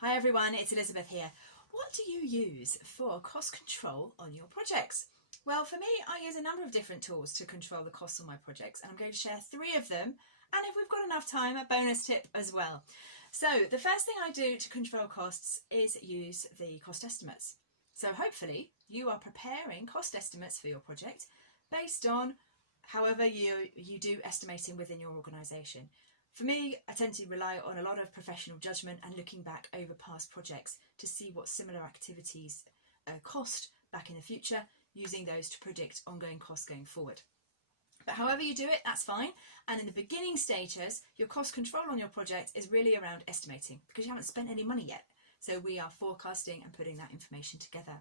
Hi everyone, it's Elizabeth here. What do you use for cost control on your projects? Well, for me, I use a number of different tools to control the costs on my projects, and I'm going to share 3 of them, and if we've got enough time, a bonus tip as well. So the first thing I do to control costs is use the cost estimates. So hopefully you are preparing cost estimates for your project based on however you do estimating within your organisation. For me, I tend to rely on a lot of professional judgment and looking back over past projects to see what similar activities cost back in the future, using those to predict ongoing costs going forward. But however you do it, that's fine. And in the beginning stages, your cost control on your project is really around estimating because you haven't spent any money yet. So we are forecasting and putting that information together.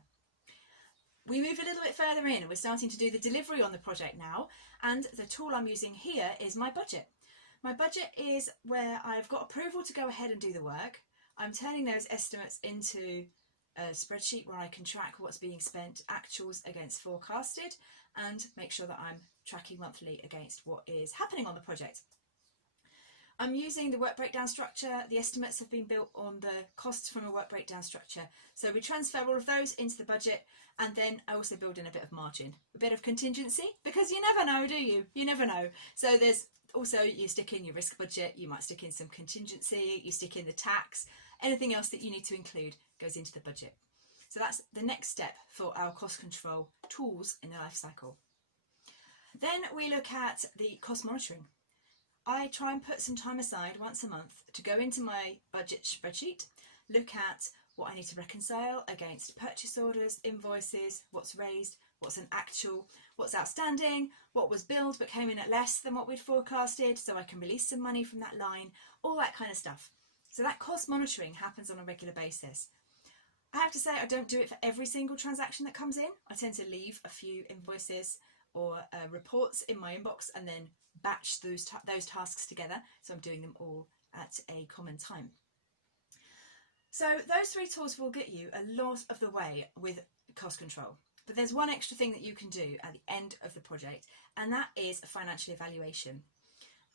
We move a little bit further in and we're starting to do the delivery on the project now. And the tool I'm using here is my budget. My budget is where I've got approval to go ahead and do the work. I'm turning those estimates into a spreadsheet where I can track what's being spent, actuals against forecasted, and make sure that I'm tracking monthly against what is happening on the project. I'm using the work breakdown structure. The estimates have been built on the costs from a work breakdown structure. So we transfer all of those into the budget, and then I also build in a bit of margin, a bit of contingency, because you never know, do you? You never know. So there's also, you stick in your risk budget, you might stick in some contingency, you stick in the tax, anything else that you need to include goes into the budget. So that's the next step for our cost control tools in the life cycle. Then we look at the cost monitoring. I try and put some time aside once a month to go into my budget spreadsheet, look at what I need to reconcile against purchase orders, invoices, what's raised, what's an actual, what's outstanding, what was billed but came in at less than what we'd forecasted, so I can release some money from that line, all that kind of stuff. So that cost monitoring happens on a regular basis. I have to say I don't do it for every single transaction that comes in. I tend to leave a few invoices or reports in my inbox and then batch those tasks together, so I'm doing them all at a common time. So those 3 tools will get you a lot of the way with cost control. But there's one extra thing that you can do at the end of the project, and that is a financial evaluation.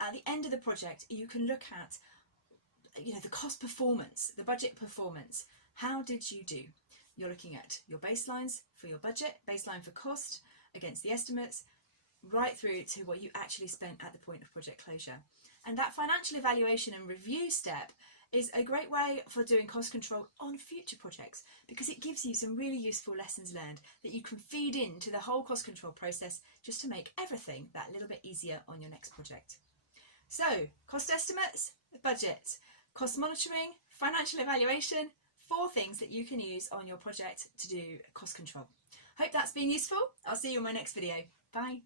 At the end of the project, you can look at the cost performance, the budget performance. How did you do? You're looking at your baselines for your budget, baseline for cost against the estimates, right through to what you actually spent at the point of project closure. And that financial evaluation and review step is a great way for doing cost control on future projects because it gives you some really useful lessons learned that you can feed into the whole cost control process just to make everything that little bit easier on your next project. So, cost estimates, budget, cost monitoring, financial evaluation, 4 things that you can use on your project to do cost control. Hope that's been useful. I'll see you in my next video. Bye.